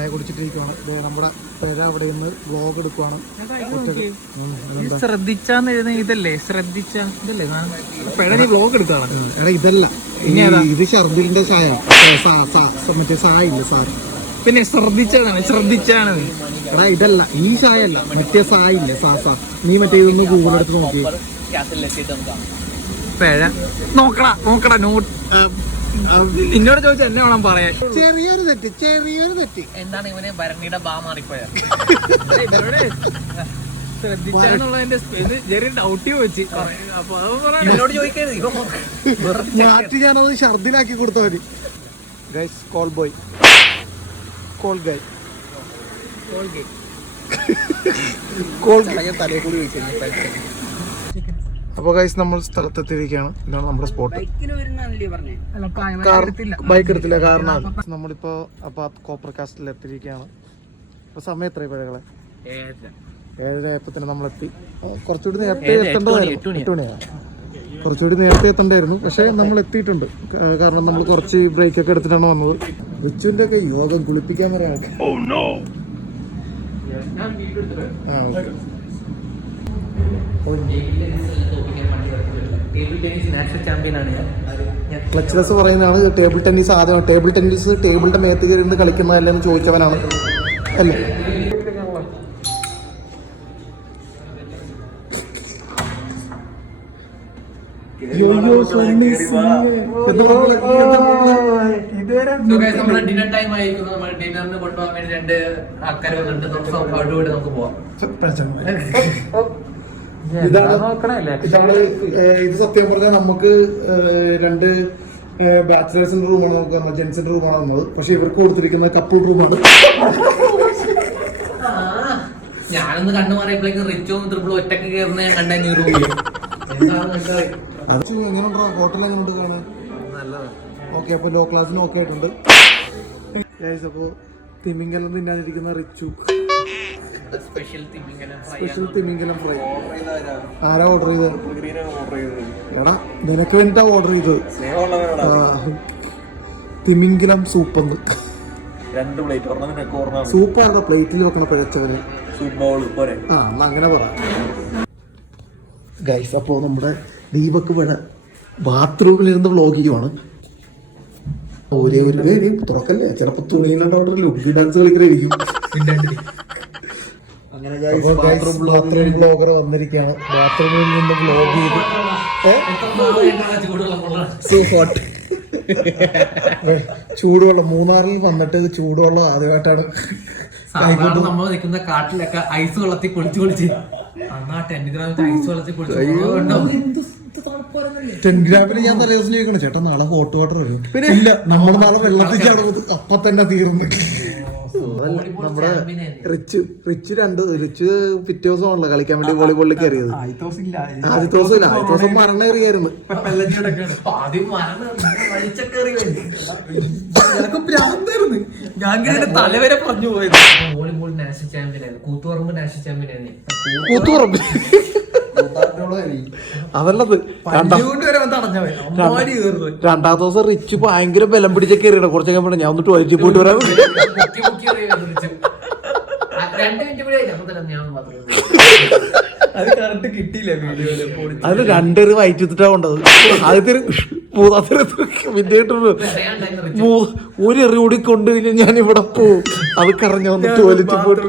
ചായ കുടിച്ചിട്ടിരിക്കുവാണ്. നമ്മുടെ പേര അവിടെ നിന്ന് വ്ലോഗ് എടുക്കുവാണ്. ശ്രദ്ധിച്ചാന്ന് ഇതല്ലേ ശ്രദ്ധിച്ച ഇതല്ലേ നീ വ്ലോഗ് എടുക്കാണ്. എടാ ഇതല്ല, ഇത് ഷർദിലിന്റെ ചായ, മറ്റേ സായ ഇല്ല സാർ. പിന്നെ ശ്രദ്ധിച്ചാണ് എടാ ഇതല്ല, ഈ ചായ അല്ല, മറ്റേ സായ ഇല്ലേ സാ. നീ മറ്റേ ഇതൊന്ന് ഗൂഗിൾ എടുത്ത് നോക്കി. പേഴ നോക്കടാ നോട്ട് നിന്നോട് ചോദിച്ചാൽ എന്നെ വേണം പറയാൻ. ചെറിയൊരു തെറ്റ് എന്താണ് ഇവനെ ഭരണിയുടെ ബാ മാറിപ്പോയ ശ്രദ്ധിച്ചാന്നുള്ളതിന്റെ ചെറിയ ഡൗട്ടി വെച്ച് അപ്പൊ എന്നോട് ചോദിക്കരുത്. മാറ്റി ഞാനത് ഷർദിലാക്കി കൊടുത്താൽ മതി. ഗൈസ് കോൾ ബോയ്, കോൾ ഗൈ, തലയെ കൂടി വെച്ചു. അപ്പോൾ ഗൈസ് നമ്മൾ സ്ഥലത്തെത്തിയിരിക്കുകയാണ്. ഇതാണ് നമ്മുടെ സ്പോട്ട്. ബൈക്ക് എടുത്തില്ല, കാരണം നമ്മളിപ്പോ അപ്പൊ കോപ്പർ കാസ്റ്റിൽ എത്തിയിരിക്കുകയാണ്. ഇപ്പൊ സമയം എത്രയായി പഴകളെ? 7:30 തന്നെ നമ്മളെത്തി. കുറച്ചുകൂടി നേരത്തെ എത്തേണ്ടതായിരുന്നു, 8 മണിയാണ്. കുറച്ചുകൂടി നേരത്തെ എത്തേണ്ടായിരുന്നു, പക്ഷെ നമ്മൾ എത്തിയിട്ടുണ്ട്. കാരണം നമ്മൾ കുറച്ച് ബ്രേക്ക് ഒക്കെ എടുത്തിട്ടാണ് വന്നത്. റിച്ചുവിന്റെ ഒക്കെ യോഗം കുളിപ്പിക്കാൻ വരാൻ. ക്ലച്ച്ലെസ് പറയുന്നതാണ് ടേബിൾ ടെന്നീസ്. ആദ്യം ടേബിൾ ടെന്നീസ് ടേബിളിന്റെ മേത്ത് കയറി കളിക്കുന്നതല്ലെന്ന് ചോദിച്ചവനാണ് അല്ലേ? ഡിന്നർ ടൈം ആയിരിക്കുന്നു. നമ്മൾ ഡിന്നറിന് കൊണ്ടുപോകാൻ വേണ്ടി 2 ആൾക്കാർ വന്നിട്ടുണ്ട്. നമുക്ക് പോവാം. ഇത് സത്യം പറഞ്ഞാൽ നമുക്ക് 2 ബാച്ചിലേഴ്സിന്റെ റൂമാണ്, നമുക്ക് ജെന്റ്സിന്റെ റൂമാണ് വന്നത്. പക്ഷെ ഇവർക്ക് കൊടുത്തിരിക്കുന്ന കപ്പിൾ റൂമാണ്. ഞാനൊന്ന് കണ്ണു മാറിയപ്പോഴേക്കും റിച്ചും ട്രിപ്പിളും ഒറ്റക്ക് കയറുന്ന ഞാൻ കണ്ട റൂമിൽ. എങ്ങനെയുണ്ടോ ഹോട്ടൽ എങ്ങനെയുണ്ട് കാണാൻ? ഓക്കെ, അപ്പൊ ലോ ക്ലാസ്സിന് ഓക്കെ ആയിട്ടുണ്ട്. അപ്പോ തിമിംഗലം തിന്നാനിരിക്കുന്ന റിച്ചു. സ്പെഷ്യൽ തിമിംഗലം ഫ്രൈ. ആരാ ഓർഡർ ചെയ്തത്? എടാ നിനക്ക് വേണ്ടിട്ടാ ഓർഡർ ചെയ്തത്. തിമിംഗലം സൂപ്പെന്ന്. 2 പ്ലേറ്റ് സൂപ്പായിരുന്ന പ്ലേറ്റിൽ വെക്കണ പിഴച്ചവന്. ആ അങ്ങനെ പറ ഗൈസ്. അപ്പോൾ നമ്മുടെ ദീപക്ക് വേണ ബാത്റൂമിലിരുന്ന് വ്ളോഗ് ചെയ്യുവാണ്. ഒരേ ഒരു തുറക്കല്ലേ, ചിലപ്പോ തുണിയിലുണ്ടാവും ലുക്കി ഡാൻസ് കളിക്കലായിരിക്കും. ബ്ലോഗർ വന്നിരിക്കുകയാണ്. ബാത്റൂമിൽ നിന്ന് വ്ളോഗ് ചെയ്ത് ചൂടുവെള്ളം. മൂന്നാറിൽ വന്നിട്ട് ചൂടുവെള്ളം ആദ്യമായിട്ടാണ്. നമ്മൾ നിൽക്കുന്ന കാട്ടിലൊക്കെ ഐസ് വെള്ളത്തിൽ കുളിച്ച് ഐസ് വെള്ളത്തിൽ ടെൻഗ്രാമിന് ഞാൻ തലേ ദിവസം ചോദിക്കണം, ചേട്ടാ നാളെ ഹോട്ട് വാട്ടർ വരും. ഇല്ല, നമ്മൾ നാളെ വെള്ളത്തിൽ ചാടുന്നത് അപ്പൊ തന്നെ തീർന്നു. നമ്മുടെ റിച്ച് പിറ്റേ ദിവസമാണല്ലോ കളിക്കാൻ വേണ്ടി വോളിബോളിൽ കയറിയത്. ആദ്യത്തെ ദിവസം മരണേറിയായിരുന്നു. തലവരെ പറഞ്ഞു പോയത്. വോളിബോൾ നാഷണൽ ചാമ്പ്യനായിരുന്നു, കൂത്തുപറമ്പ് നാഷണൽ ചാമ്പ്യനായിരുന്നു. അതല്ലത്. രണ്ടാമത്തെ ദിവസം റിച്ച് ഭയങ്കര ബലം പിടിച്ച കയറിയാണ്. കുറച്ചൊക്കെ പറഞ്ഞു ഞാൻ ഒന്ന് ടോയ്ലറ്റിൽ പോയിട്ട് വരാം. അത് 2 വൈറ്റ് എടുത്തിട്ടാ കൊണ്ടത്. ആദ്യത്തെ ഒരു എറി കൂടി കൊണ്ട് കഴിഞ്ഞാൽ ഞാൻ ഇവിടെ പോവും. അത് കറങ്ങി വന്ന് ടോയ്ലറ്റിൽ പോയിട്ട്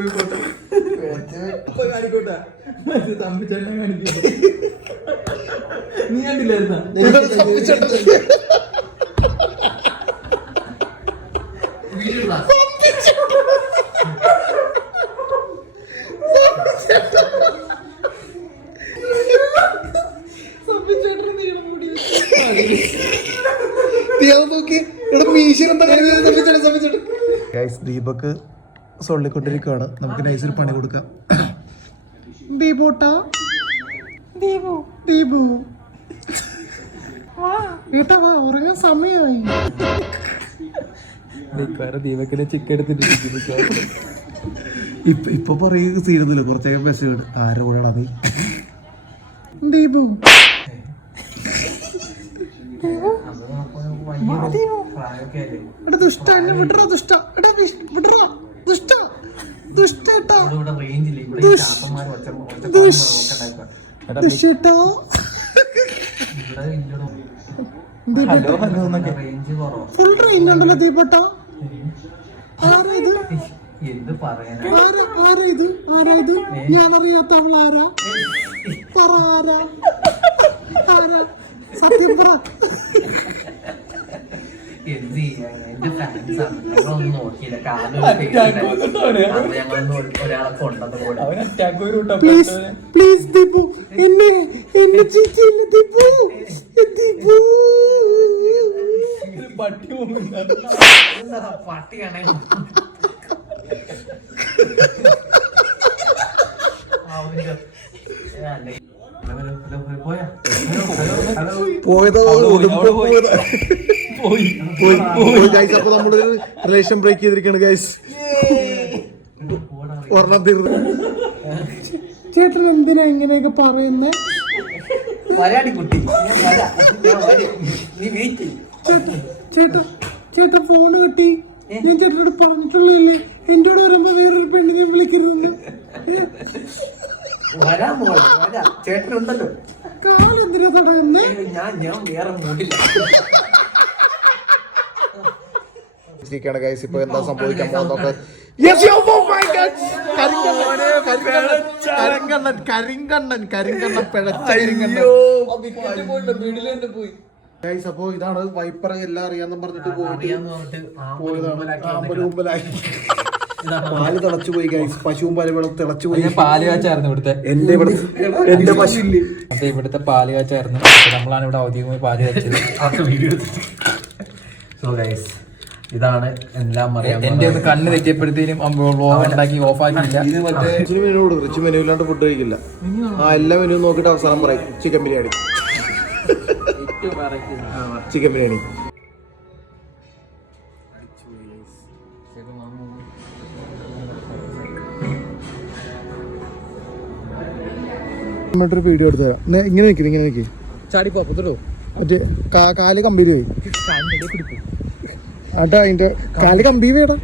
നീ കണ്ടില്ലായിരുന്ന ദീപക്ക് സൊള്ളിക്കൊണ്ടിരിക്കുകയാണ്. നമുക്ക് നൈസിൽ പണി കൊടുക്കാം. ദീപൂട്ടാ, ദീപു ഏട്ടാ വാ, ഉറങ്ങാൻ സമയമായി. ദീപക്കിനെ ചിക്കെടുത്തിട്ട് ഇപ്പൊ പറയുക തീരുന്നില്ല. കുറച്ചൊക്കെ മെസ്സേജ് ആരെ കൂടെയാണ് നീ? ദീപു ദുഷ്ട, എന്നെ വിടറാ ദുഷ്ട. എടാ വിടറാ ഹലോ ഹലോ എന്നൊക്കെ ഫുൾ ട്രെയിൻ ഉണ്ടല്ലോ ദീപട്ട. എന്ത് പറയാനാ ആരാ ഞാനറിയാത്ത അവളാരാ? പറ ആരാ? സത്യം പറ. എന്ത് ചെയ്യാ, എന്റെ ഫാൻസാണ്. ഞങ്ങളൊന്നും നോക്കിയില്ല. ഞങ്ങളൊന്നും ഒരാളെ കൊണ്ടത് കൂടെ. പ്ലീസ് ദീപു എന്നെ ചീറ്റില്ല ദീപു. ദീപു പട്ടിയാണേ. അപ്പൊ നമ്മളൊരു റിലേഷൻ ബ്രേക്ക് ചെയ്തിരിക്കാണ് ഗൈസ്. ഒരെണ്ണം തീർന്നു. ചേട്ടൻ എന്തിനാ ഇങ്ങനെയൊക്കെ പറയുന്നേ? ചേട്ടാ ഫോണ് കിട്ടി. ഞാൻ ചേട്ടനോട് പറഞ്ഞിട്ടുള്ളല്ലേ എന്നോട് വരുമ്പോ വേറൊരു പെണ്ണിനെ വിളിക്കരുതെന്ന്. ചേട്ടനുണ്ടല്ലോ. കാലെന്തിനാ തടയുന്നേ? ഞാൻ വേറെ മൂടില്ല. ഗൈസ് ഇപ്പൊ എന്താ സംഭവിക്കാൻ പോകുന്നത്? കരിങ്കണ്ണൻ പിഴച്ച കരിങ്കണ്ണൻ. ഗൈസ് അപ്പൊ ഇതാണ് വൈപ്പർ എല്ലാം അറിയാന്ന് പറഞ്ഞിട്ട് പാല് തിളച്ചു പോയി ഗൈസ്. പശുവും പാല് വെള്ളം തിളച്ചു പോയി. പാല് കാച്ചായിരുന്നു ഇവിടുത്തെ. എന്റെ പശു അതെ ഇവിടുത്തെ പാല് കാച്ചായിരുന്നു. നമ്മളാണ് ഇവിടെ ഔദ്യോഗികമായി പാല് കാച്ചത്. സോ ഗൈസ് ഇതാണ് എല്ലാം അറിയാം. എന്റെ ഒന്ന് കണ്ണ് തെറ്റിയപ്പോഴത്തേനും ഉണ്ടാക്കി ഓഫാക്കിയില്ല. റിച്ച് മെനു ഇല്ലാണ്ട് ഫുഡ് കഴിക്കില്ല. എല്ലാ മെനു നോക്കിട്ട് അവസാനം പറയും ചിക്കൻ ബിരിയാണി. ചിക്കൻ ബിരിയാണി ഒരു വീഡിയോ എടുത്തു തരാം. ഇങ്ങനെ നിൽക്കി ചാടിപ്പോ മറ്റേ കാല് കമ്പീര് പോയി. ആട്ടാ അതിന്റെ കാല് കമ്പീ വേടാ.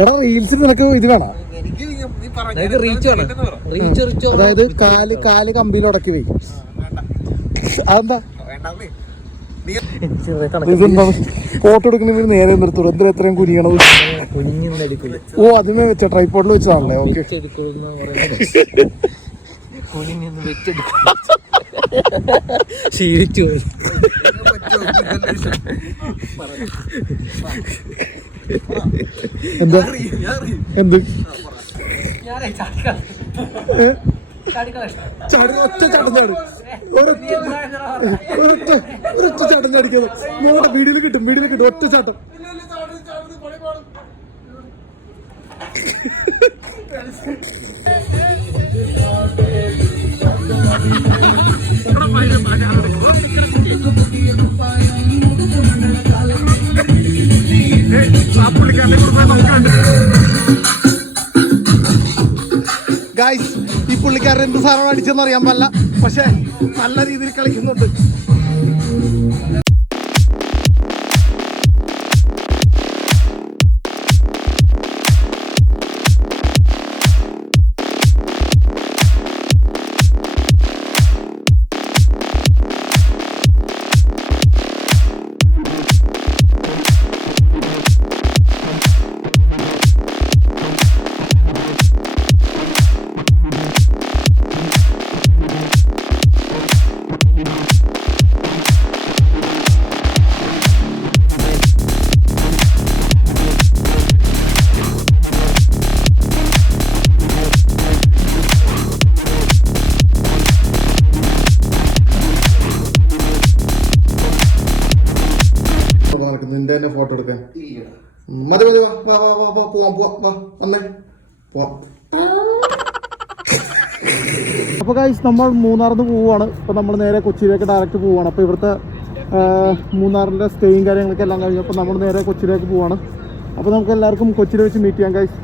എടാ റീൽസിൽ നിനക്ക് ഇത് വേണം. അതായത് കാല് കമ്പിയിൽ ഉടക്കി പോയി. അതെന്താ ഫോട്ടോ എടുക്കണ നേരെ നിർത്തുള്ളൂ. എന്തിനാ എത്രയും കുനിയണത്? ഓ അതിന് വെച്ച ട്രൈപോഡിൽ വെച്ചതാണല്ലേ. ഓക്കെ ശീലിച്ചു. എന്താ എന്ത് ഒറ്റ ചാട്ടം ചാടിക്കുന്നത് വീഡിയോയിൽ കിട്ടും. ഒറ്റ ചാട്ടം. ഗൈസ് ഈ പുള്ളിക്കാരൻ എന്ത് സാധനം അടിച്ചെന്ന് അറിയാൻ പാടില്ല. പക്ഷെ നല്ല രീതിയിൽ കളിക്കുന്നുണ്ട്. നിന്റെ തന്നെ ഫോട്ടോ എടുക്കാൻ മതി. അപ്പൊ ഗൈസ് നമ്മൾ മൂന്നാറിന്ന് പോവുകയാണ്. ഇപ്പൊ നമ്മൾ നേരെ കൊച്ചിയിലേക്ക് ഡയറക്റ്റ് പോവുകയാണ്. അപ്പൊ ഇവിടുത്തെ മൂന്നാറിന്റെ സ്റ്റേയും കാര്യങ്ങളൊക്കെ എല്ലാം കഴിഞ്ഞപ്പോൾ നമ്മൾ നേരെ കൊച്ചിയിലേക്ക് പോവാണ്. അപ്പൊ നമുക്ക് എല്ലാവർക്കും കൊച്ചിയിൽ വെച്ച് മീറ്റ് ചെയ്യാം ഗൈസ്.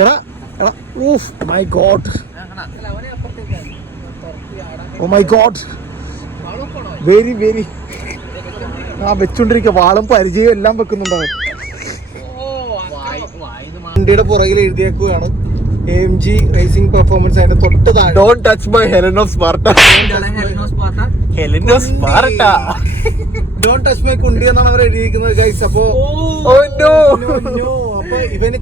എടാ എടാ oh my God, oh my God, very very. ആ വെച്ചോണ്ടിരിക്കുക വാളും പരിചയവും എല്ലാം വെക്കുന്നുണ്ടാവും. വണ്ടിയുടെ പുറകിൽ എഴുതിയേക്കുകയാണ് AMG റേസിംഗ് പെർഫോമൻസ്. അതിന്റെ തൊട്ട് താഴെ Don't touch my Heleno Sparta. Heleno Sparta. Don't touch my കുണ്ടി എന്നാണ് അവർ എഴുതിയിരിക്കുന്നത് ഗൈസ്. അപ്പോ Oh no. അപ്പൊ ഇവന്